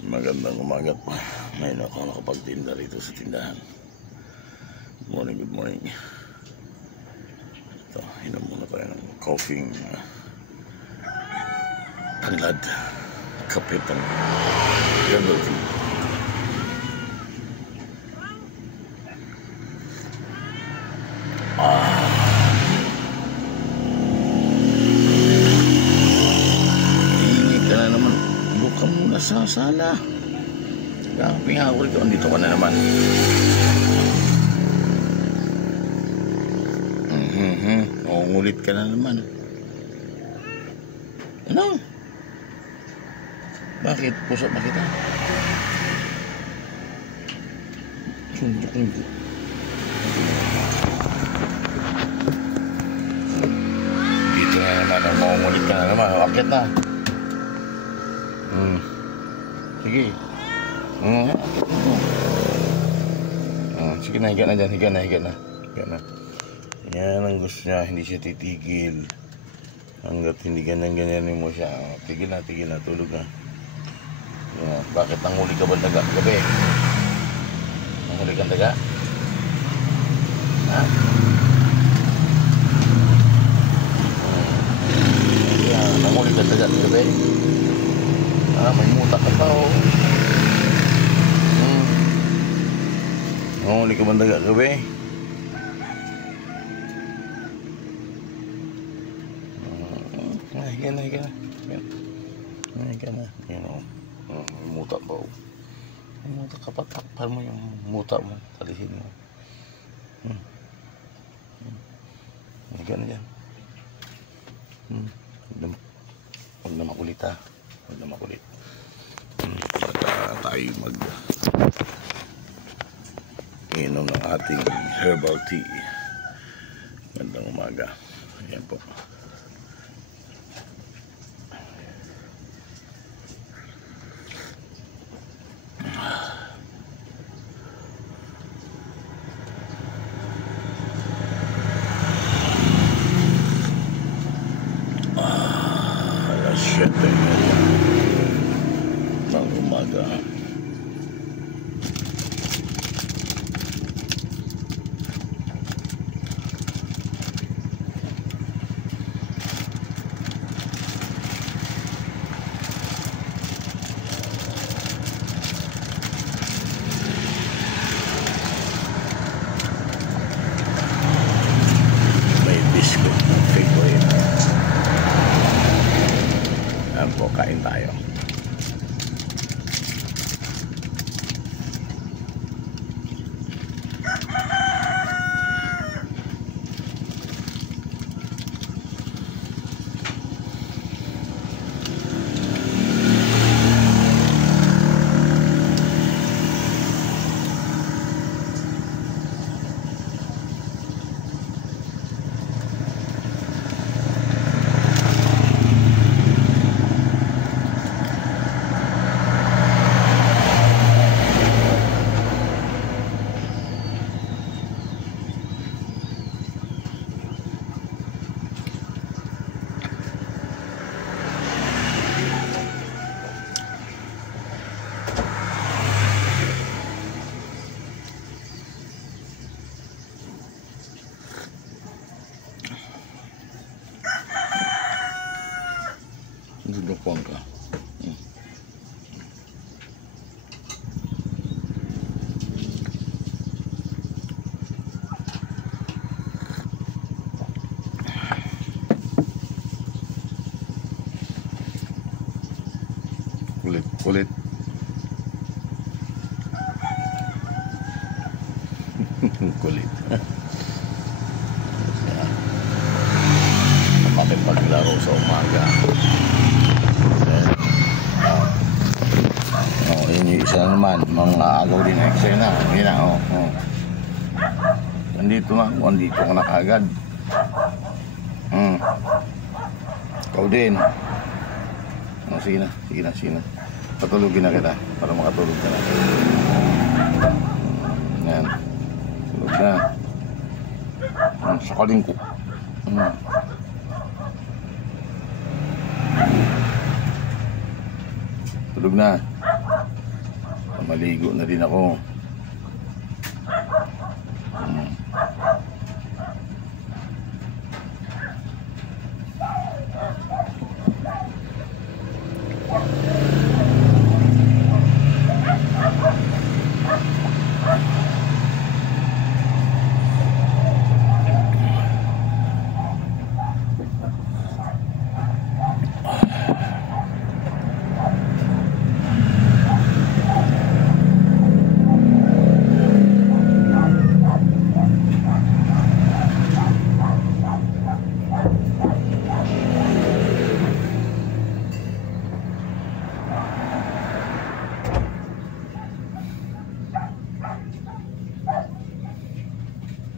Magandang umaga po. Ngayon ako nakapagtinda rito sa tindahan. Good morning. Ito, inom muna tayo ng coffee tanglad. Kape pang herbal tea. Init ka na naman. Buka muna sa sala. Pinahakul ko, andito ka na naman. Ngulit ka na naman. Ano? Bakit? Puso ba kita? Dito na naman. Ngulit ka na naman. Bakit na? Sige. Sige na, higa na dyan, higa na. Yan ang gusto niya, hindi siya titigil hanggat hindi ganyan mo siya. Tigil na, tulog na. Bakit nanghuli ka ba daga gabi? Nanghuli kang daga? Ha? Nanghuli ka daga gabi? May muta ka pa o? Nanghuli ka ba daga gabi? Higa na. Muta pa o. Muta ka pa, takpan mo yung muta mo. Talihin mo. Higa na dyan. Huwag na makulit ha. Baka tayo inom ng ating herbal tea. Gandang umaga. Ayan po. Alas 7 ng umaga. Kain tayo. Dudukon ka. Kulit. Kulit. Paglaro sa umaga. Yun yung isa naman, mga agaw din na eksena. Yun na, Nandito ka na kaagad. Ikaw din. Sige na. Patulugin na kita para makatulog ka na. Yan. Tulog na. Sakaling ko. Tulog na. Maligo na din ako.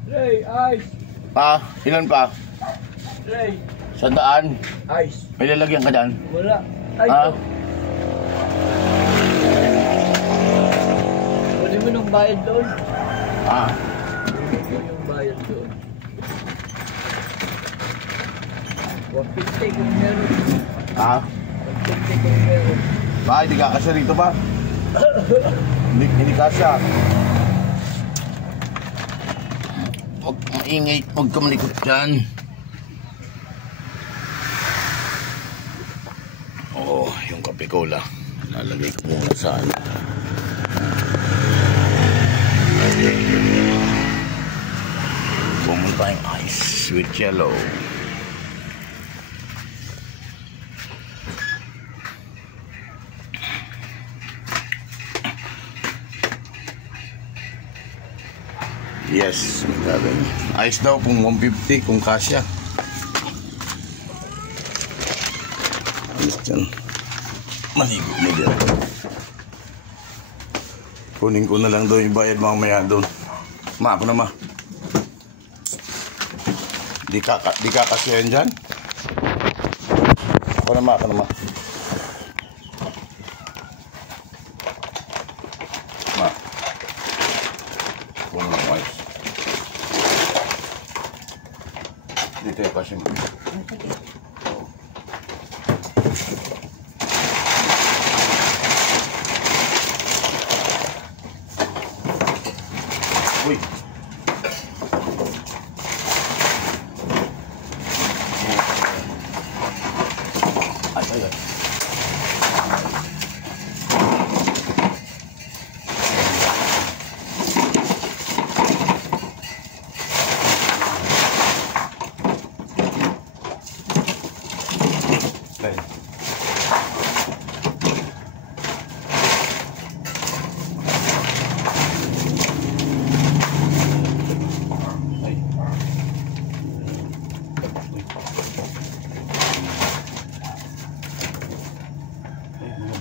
Ray, ice! Pa, ilan pa? Ray, 100? ice! May lalagyan ka dyan? Wala. Ay, Ah? Pwede mo nung bayad doon. Ah, Pwede mo yung bayad doon. 150 kung meron. ah. 150 kung meron. Pa, hindi ka kasya rito pa. Hindi kasya. Huwag maingay, huwag ka malikot dyan. Oo, yung kape cola. Lalagay ko muna sa ano. Pumunta tayong ice with yellow. Yes, magkagaling. Ayos daw kung 150 kung kasya. Ayos dyan. Maligo na dyan. Kunin ko na lang daw yung bayad mamaya doon. Ma, ako na ma. Di ka kasyahan dyan? Ako na ma, ako na ma. Ma. Ako na lang, ayos. Dito yung kasya mo. Uy. Ay.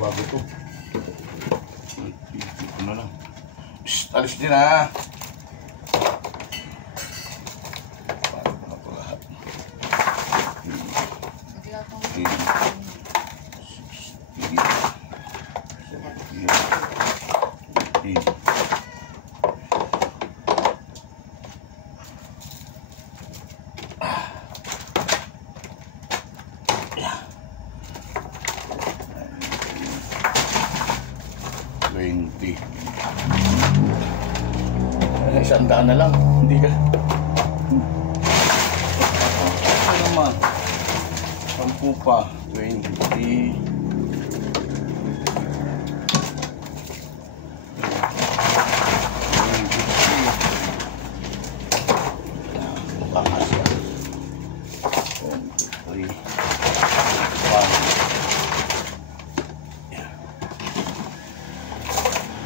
Bago to. Ano na? Shhh, alis din ha. Para ko na ito lahat. 20. Ay, 100 na lang. Hindi ka. Ano naman? 10 pa. 20. Pakasya.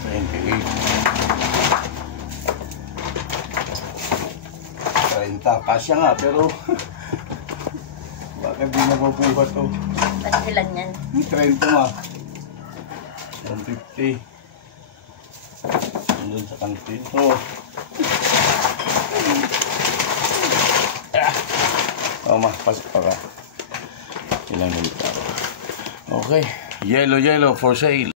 23. 30. Kasya nga, pero bakit di nabubuhat to? Ba't ilan yan? 30 ma. 150. Doon sa kantin. Oh. Oh, ma, pasok pa ka. Ilang minutes ako. Okay. Yellow for sale.